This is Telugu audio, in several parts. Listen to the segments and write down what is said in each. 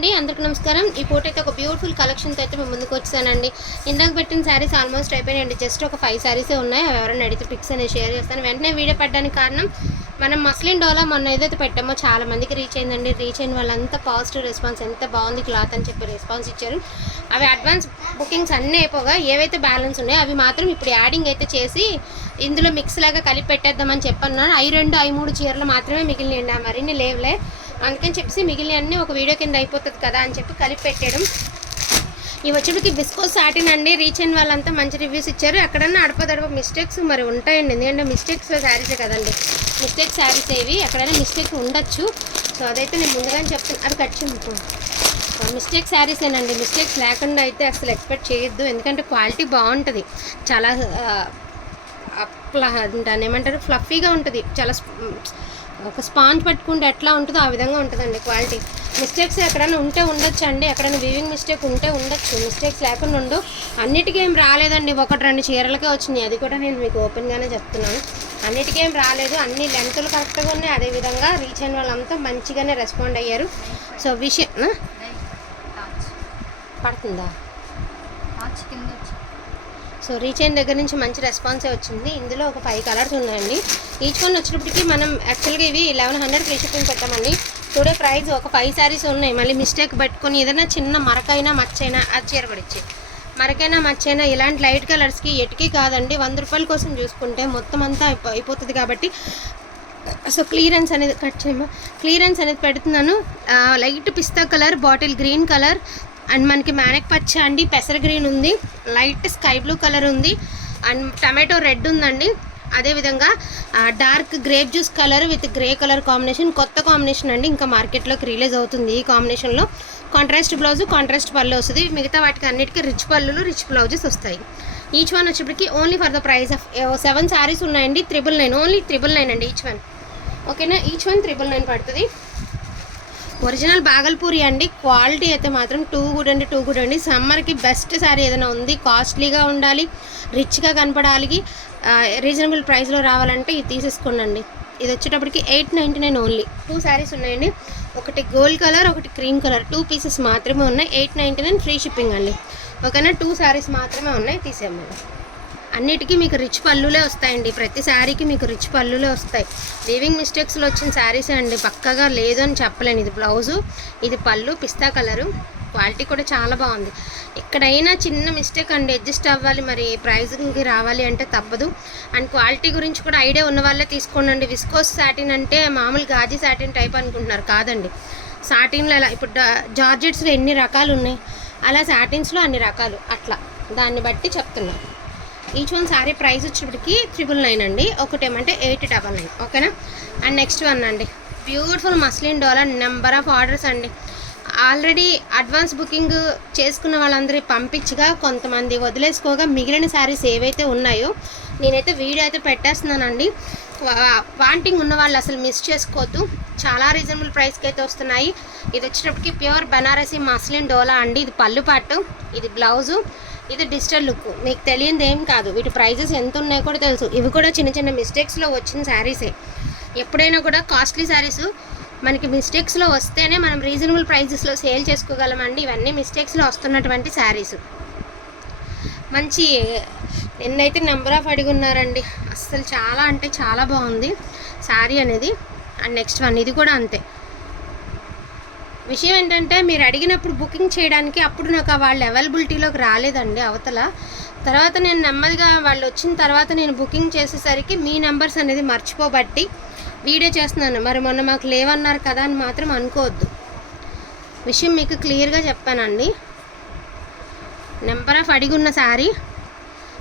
అండి అందరికీ నమస్కారం. ఈ ఫోటో అయితే ఒక బ్యూటిఫుల్ కలెక్షన్తో అయితే మేము ముందుకు వచ్చానండి. ఇందాక పెట్టిన శారీస్ ఆల్మోస్ట్ అయిపోయినాయండి. జస్ట్ ఒక ఫైవ్ శారీసే ఉన్నాయి. అవి ఎవరైనా అడిగితే పిక్స్ అనేది షేర్ చేస్తాను. వెంటనే వీడియో పెట్టడానికి కారణం మనం మస్లిన్ డోలా మొన్న ఏదైతే పెట్టామో చాలా మందికి రీచ్ అయిందండి. రీచ్ అయిన వాళ్ళంతా పాజిటివ్ రెస్పాన్స్ ఎంత బాగుంది క్లాత్ అని చెప్పి రెస్పాన్స్ ఇచ్చారు. అవి అడ్వాన్స్ బుకింగ్స్ అన్నీ అయిపోగా ఏవైతే బ్యాలెన్స్ ఉన్నాయో అవి మాత్రం ఇప్పుడు యాడింగ్ అయితే చేసి ఇందులో మిక్స్ లాగా కలిపి పెట్టేద్దామని చెప్పన్నాను. ఐ రెండు ఐ మూడు చీరలు మాత్రమే మిగిలినండి ఆ మరిన్ని లేవులే. అందుకని చెప్పేసి మిగిలిన అన్నీ ఒక వీడియో కింద అయిపోతుంది కదా అని చెప్పి కలిపి పెట్టాడు ఈ వచ్చేటికి బిస్కో సాటిన్ అండి రీచ్ అయిన వాళ్ళంతా మంచి రివ్యూస్ ఇచ్చారు. ఎక్కడన్నా అడపదడప మిస్టేక్స్ మరి ఉంటాయండి. ఎందుకంటే మిస్టేక్స్ శారీసే కదండి. మిస్టేక్ శారీస్ ఏవి? ఎక్కడైనా మిస్టేక్ ఉండొచ్చు. సో అదైతే నేను ముందుగానే చెప్తాను అది కట్ చేయకు మిస్టేక్ శారీసేనండి మిస్టేక్స్ లేకుండా అయితే అసలు ఎక్స్పెక్ట్ చేయొద్దు. ఎందుకంటే క్వాలిటీ బాగుంటుంది. చాలా అప్లా దాన్ని ఏమంటారు ఫ్లఫీగా ఉంటుంది. చాలా ఒక స్పాంజ్ పట్టుకుంటే ఎట్లా ఉంటుందో ఆ విధంగా ఉంటుందండి క్వాలిటీ. మిస్టేక్స్ ఎక్కడైనా ఉంటే ఉండొచ్చు అండి ఎక్కడైనా వీవింగ్ మిస్టేక్ ఉంటే ఉండొచ్చు. మిస్టేక్స్ లేకుండా ఉండు. అన్నిటికీ ఏం రాలేదండి. ఒకటి రెండు చీరలకే వచ్చినాయి. అది కూడా నేను మీకు ఓపెన్గానే చెప్తున్నాను. అన్నిటికీ ఏం రాలేదు. అన్ని లెంతులు కరెక్ట్గా ఉన్నాయి. అదేవిధంగా రీచ్ అయిన వాళ్ళంతా మంచిగానే రెస్పాండ్ అయ్యారు. సో విషయం? పడుతుందా? సో రీచ్ అయిన దగ్గర నుంచి మంచి రెస్పాన్సే వచ్చింది. ఇందులో ఒక ఫైవ్ కలర్స్ ఉన్నాయండి. ఈచ్ వన్ వచ్చినప్పటికీ మనం యాక్చువల్గా ఇవి లెవెన్ హండ్రెడ్ ఫ్రీ షిప్పింగ్ పెట్టామండి. టుడే ప్రైస్ ఒక ఫైవ్ శారీస్ ఉన్నాయి. మళ్ళీ మిస్టేక్ పెట్టుకొని ఏదైనా చిన్న మరకైనా మచ్చైనా అది చీర కూడా మరకైనా మచ్చైనా ఇలాంటి లైట్ కలర్స్కి ఎటుకి కాదండి. వంద రూపాయల కోసం చూసుకుంటే మొత్తం అంతా అయిపోతుంది కాబట్టి సో క్లియరెన్స్ అనేది కట్ చేయమా? క్లియరెన్స్ అనేది పెడుతున్నాను. Light pista colour bottle green colour and మనకి మేనక్ పచ్చ అండి పెసర గ్రీన్ ఉంది లైట్ స్కై బ్లూ కలర్ ఉంది అండ్ టమాటో రెడ్ ఉందండి. అదేవిధంగా dark grape juice colour with grey colour combination కొత్త కాంబినేషన్ అండి ఇంకా మార్కెట్లోకి రిలీజ్ అవుతుంది ఈ కాంబినేషన్లో. కాంట్రాస్ట్ బ్లౌజ్ కాంట్రాస్ట్ పళ్ళు వస్తుంది. మిగతా వాటికి అన్నిటికీ రిచ్ పళ్ళులు రిచ్ బ్లౌజెస్ వస్తాయి. ఈచ్ వన్ వచ్చేప్పటికి only for the price of seven saris ఉన్నాయండి triple nine only triple nine అండి ఈచ్ వన్. ఓకేనా? ఈచ్ వన్ త్రిబుల్ నైన్ పడుతుంది. ఒరిజినల్ బాగల్పూరి అండి. క్వాలిటీ అయితే మాత్రం టూ గుడ్ అండి టూ గుడ్ అండి. సమ్మర్కి బెస్ట్ శారీ ఏదైనా ఉంది కాస్ట్లీగా ఉండాలి రిచ్గా కనపడాలి. రీజనబుల్ ప్రైస్లో రావాలంటే ఇది తీసేసుకోండి ఇది వచ్చేటప్పటికి eight ninety nine only. Two saris ఉన్నాయండి. ఒకటి గోల్డ్ కలర్ ఒకటి క్రీమ్ కలర్. టూ పీసెస్ మాత్రమే ఉన్నాయి. Eight ninety nine free shipping అండి. ఓకేనా? టూ శారీస్ మాత్రమే ఉన్నాయి. తీసేయమ్మా అన్నిటికీ మీకు రిచ్ పళ్ళులే వస్తాయండి. ప్రతి శారీకి మీకు రిచ్ పళ్ళులే వస్తాయి. వీవింగ్ మిస్టేక్స్లో వచ్చిన శారీసే అండి పక్కగా లేదు అని చెప్పలేను. ఇది బ్లౌజు ఇది పళ్ళు పిస్తా కలరు క్వాలిటీ కూడా చాలా బాగుంది. ఎక్కడైనా చిన్న మిస్టేక్ అండి అడ్జస్ట్ అవ్వాలి మరి ప్రైజింగ్కి రావాలి అంటే తప్పదు. అండ్ క్వాలిటీ గురించి కూడా ఐడియా ఉన్న వాళ్ళే తీసుకోండి విస్కోస్ సాటిన్ అంటే మామూలు గాజీ సాటిన్ టైప్ అనుకుంటున్నారు కాదండి. సాటిన్లో ఎలా ఇప్పుడు జార్జెట్స్లో ఎన్ని రకాలు ఉన్నాయి? అలా సాటిన్స్లో అన్ని రకాలు అట్లా. దాన్ని బట్టి చెప్తున్నాను ఈచ్ వన్ శారీ ప్రైస్ వచ్చేప్పటికి త్రిబుల్ నైన్ అండి. ఒకటేమంటే ఎయిట్ డబల్ నైన్ ఓకేనా అండ్ నెక్స్ట్ వన్ అండి. Beautiful muslin dollar number of orders అండి. ఆల్రెడీ అడ్వాన్స్ బుకింగ్ చేసుకున్న వాళ్ళందరి పంపించగా కొంతమంది వదిలేసుకోగా మిగిలిన శారీస్ ఏవైతే ఉన్నాయో నేనైతే వీడియో అయితే పెట్టేస్తున్నానండి. వాంటింగ్ ఉన్న వాళ్ళు అసలు మిస్ చేసుకోవద్దు. చాలా రీజనబుల్ ప్రైస్కి అయితే వస్తున్నాయి. ఇది వచ్చేటప్పటికి ప్యూర్ బనారసి మస్లిన్ డోలా అండి. ఇది పళ్ళు పాటు ఇది బ్లౌజు ఇది డిజిటల్ లుక్. మీకు తెలియంది ఏం కాదు. వీటి ప్రైజెస్ ఎంత ఉన్నాయో కూడా తెలుసు. ఇవి కూడా చిన్న చిన్న మిస్టేక్స్లో వచ్చిన శారీసే ఎప్పుడైనా కూడా కాస్ట్లీ శారీస్ మనకి మిస్టేక్స్లో వస్తేనే మనం రీజనబుల్ ప్రైజెస్లో సేల్ చేసుకోగలమండి. ఇవన్నీ మిస్టేక్స్లో వస్తున్నటువంటి శారీస్ మంచి నిన్నైతే నెంబర్ ఆఫ్ అడిగి ఉన్నారండి అస్సలు చాలా అంటే చాలా బాగుంది. శారీ అనేది. అండ్ నెక్స్ట్ వన్ ఇది కూడా అంతే. విషయం ఏంటంటే మీరు అడిగినప్పుడు బుకింగ్ చేయడానికి అప్పుడు నాకు వాళ్ళు అవైలబిలిటీలోకి రాలేదండి అవతల. తర్వాత నేను నెమ్మదిగా వాళ్ళు వచ్చిన తర్వాత నేను బుకింగ్ చేసేసరికి మీ నెంబర్స్ అనేది మర్చిపోబట్టి వీడియో చేస్తున్నాను. మరి మొన్న మాకు లేవన్నారు కదా అని మాత్రం అనుకోవద్దు. విషయం మీకు క్లియర్గా చెప్పానండి. నెంబర్ ఆఫ్ అడిగి ఉన్న శారీ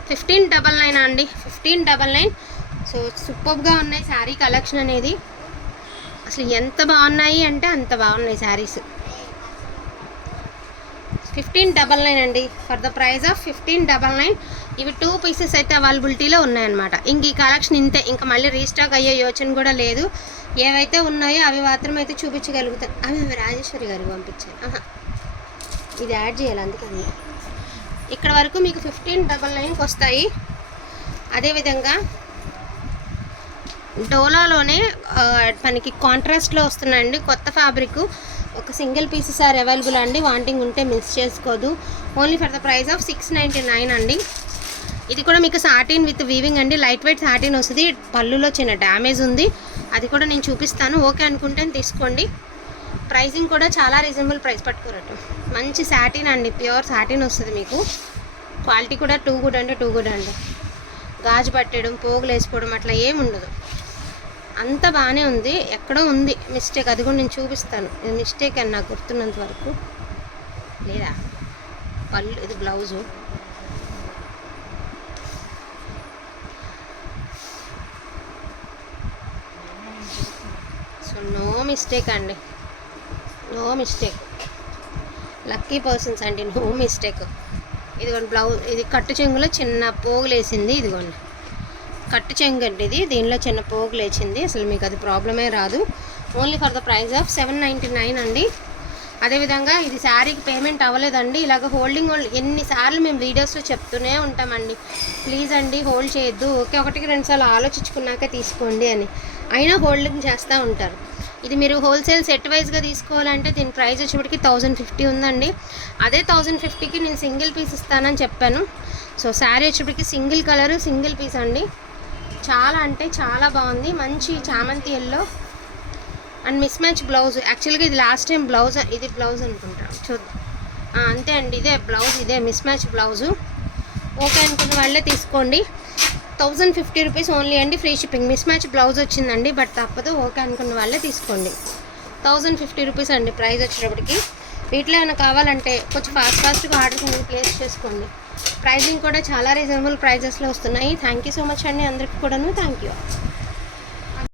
ఫిఫ్టీన్ డబల్ నైన్ అండి. Fifteen double nine. సో సూపర్గా ఉన్నాయి శారీ కలెక్షన్ అనేది. అసలు ఎంత బాగున్నాయి అంటే అంత బాగున్నాయి శారీస్. ఫిఫ్టీన్ డబల్ నైన్ అండి. For the price of fifteen double nine ఇవి టూ పీసెస్ అయితే అవైలబిలిటీలో ఉన్నాయన్నమాట. ఇంక ఈ కలెక్షన్ ఇంతే. ఇంకా మళ్ళీ రీస్టాక్ అయ్యే యోచన కూడా లేదు. ఏవైతే ఉన్నాయో అవి మాత్రం అయితే చూపించగలుగుతాను అవి రాజేశ్వరి గారికి పంపించాను ఆహా. ఇది యాడ్ చేయాలి అందుకని. ఇక్కడ వరకు మీకు ఫిఫ్టీన్ డబల్ నైన్కి వస్తాయి. అదేవిధంగా డోలాలోనే మనకి కాంట్రాస్ట్లో వస్తున్నాయండి. కొత్త ఫ్యాబ్రిక్. ఒక సింగిల్ పీసెస్ ఆర్ అవైలబుల్ అండి. వాంటింగ్ ఉంటే మిస్ చేసుకోదు. Only for the price of six ninety nine అండి. ఇది కూడా మీకు సాటిన్ విత్ వీవింగ్ అండి. లైట్ వెయిట్ సాటిన్ వస్తుంది. పళ్ళులో చిన్న డ్యామేజ్ ఉంది. అది కూడా నేను చూపిస్తాను. ఓకే అనుకుంటే తీసుకోండి. ప్రైసింగ్ కూడా చాలా రీజనబుల్ ప్రైస్ పట్టుకోరట మంచి సాటిన్ అండి. ప్యూర్ సాటిన్ వస్తుంది మీకు. క్వాలిటీ కూడా టూ గుడ్ అంటే టూ గుడ్ అండి. గాజు పట్టడం పోగులు వేసుకోవడం అట్లా ఏమి ఉండదు అంత బాగానే ఉంది. ఎక్కడో ఉంది. మిస్టేక్. అది కూడా నేను చూపిస్తాను. ఇది మిస్టేక్ అని నాకు గుర్తున్నంత వరకు. లేదా? పళ్ళు. ఇది బ్లౌజు. సో నో మిస్టేక్ అండి. No mistake. లక్కీ పర్సన్స్ అండి. No mistake. ఇదిగోండి బ్లౌజ్ ఇది కట్టు చెంగులో చిన్న పోగులేసింది. ఇదిగోండి. కట్టు చెంగు ఇది. దీనిలో చిన్న పోగు లేచింది. అసలు మీకు అది ప్రాబ్లమే రాదు. Only for the price of seven ninety nine అండి. అదేవిధంగా ఇది శారీకి పేమెంట్ అవ్వలేదండి. ఇలాగ హోల్డింగ్ హోల్డ్ ఎన్నిసార్లు మేము వీడియోస్లో చెప్తూనే ఉంటామండి. ప్లీజ్ అండి హోల్డ్ చేయొద్దు. ఓకే ఒకటికి రెండు సార్లు ఆలోచించుకున్నాక తీసుకోండి అని. అయినా హోల్డింగ్ చేస్తూ ఉంటారు. ఇది మీరు హోల్సేల్ సెట్ వైజ్గా తీసుకోవాలంటే దీని ప్రైస్ వచ్చేప్పటికి థౌజండ్ ఫిఫ్టీ ఉందండి. అదే థౌజండ్ ఫిఫ్టీకి నేను సింగిల్ పీస్ ఇస్తానని చెప్పాను. సో శారీ వచ్చేప్పటికి సింగిల్ కలర్ సింగిల్ పీస్ అండి. చాలా అంటే చాలా బాగుంది. మంచి చామంతి yellow and miss match blouse యాక్చువల్గా ఇది లాస్ట్ టైం బ్లౌజ్ ఇది బ్లౌజ్ అనుకుంటా. చూద్దాం. అంతే అండి. ఇదే బ్లౌజ్ ఇదే మిస్ మ్యాచ్ బ్లౌజు ఓకే అనుకున్న వాళ్ళే తీసుకోండి. థౌజండ్ ఫిఫ్టీ రూపీస్ ఓన్లీ అండి free shipping miss match blouse వచ్చిందండి బట్ తప్పదు. ఓకే అనుకున్న వాళ్ళే తీసుకోండి. థౌజండ్ ఫిఫ్టీ రూపీస్ అండి ప్రైస్ వచ్చేటప్పటికి. వీటిలో ఏమైనా కావాలంటే కొంచెం ఫాస్ట్ ఫాస్ట్గా ఆర్డర్ ప్లేస్ చేసుకోండి. ప్రైజింగ్ కూడా చాలా రీజనబుల్ ప్రైజెస్లో వస్తున్నాయి. థ్యాంక్ యూ సో మచ్ అండి అందరికీ కూడాను. Thank you